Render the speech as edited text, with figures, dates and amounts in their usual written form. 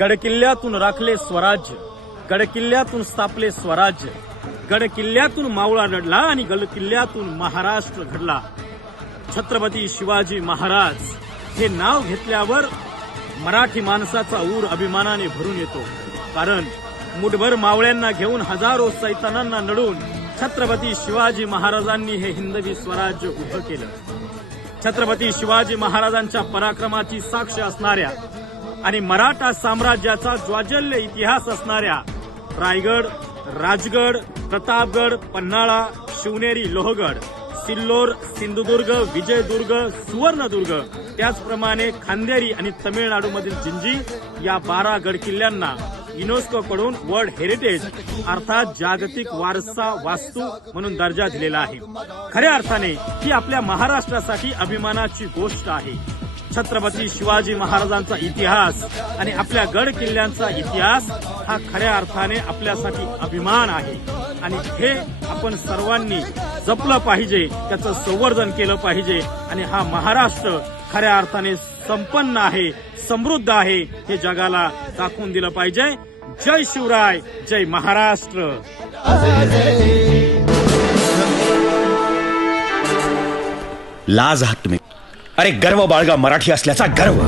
गडकिल्ल्यातून राखले स्वराज्य, गडकिल्ल्यातून स्थापले स्वराज्य, गडकिल्ल्यातून मावळा लढला आणि गडकिल्ल्यातून महाराष्ट्र घडला. छत्रपती शिवाजी महाराज हे नाव घेतल्यावर मराठी माणसाचा ऊर अभिमानाने भरून येतो. कारण मुठभर मावळ्यांना घेऊन हजारो सैतानांना नडून छत्रपती शिवाजी महाराजांनी हे हिंदवी स्वराज्य उभं केलं. छत्रपती शिवाजी महाराजांच्या पराक्रमाची साक्ष असणाऱ्या आणि मराठा साम्राज्याचा ज्वाजल्य इतिहास असणाऱ्या रायगड, राजगड, प्रतापगड, पन्हाळा, शिवनेरी, लोहगड, सिल्लोर, सिंधुदुर्ग, विजयदुर्ग, सुवर्णदुर्ग, त्याचप्रमाणे खांदेरी आणि तामिळनाडूमधील जिंजी या 12 गडकिल्ल्यांना युनेस्कोकडून वर्ल्ड हेरिटेज अर्थात जागतिक वारसा वास्तू म्हणून दर्जा दिलेला आहे. खऱ्या अर्थाने ही आपल्या महाराष्ट्रासाठी अभिमानाची गोष्ट आहे. छत्रपती शिवाजी महाराजांचा इतिहास आणि आपल्या गड किल्ल्यांचा इतिहास हा खऱ्या अर्थाने आपल्यासाठी अभिमान आहे आणि हे आपण सर्वांनी जपलं पाहिजे, त्याचं संवर्धन केलं पाहिजे आणि हा महाराष्ट्र खऱ्या अर्थाने संपन्न आहे, समृद्ध आहे हे जगाला दाखवून दिलं पाहिजे. जय शिवराय, जय महाराष्ट्र. लाज आहात तुम्ही. अरे गर्व बाळगा मराठी असल्याचा गर्व.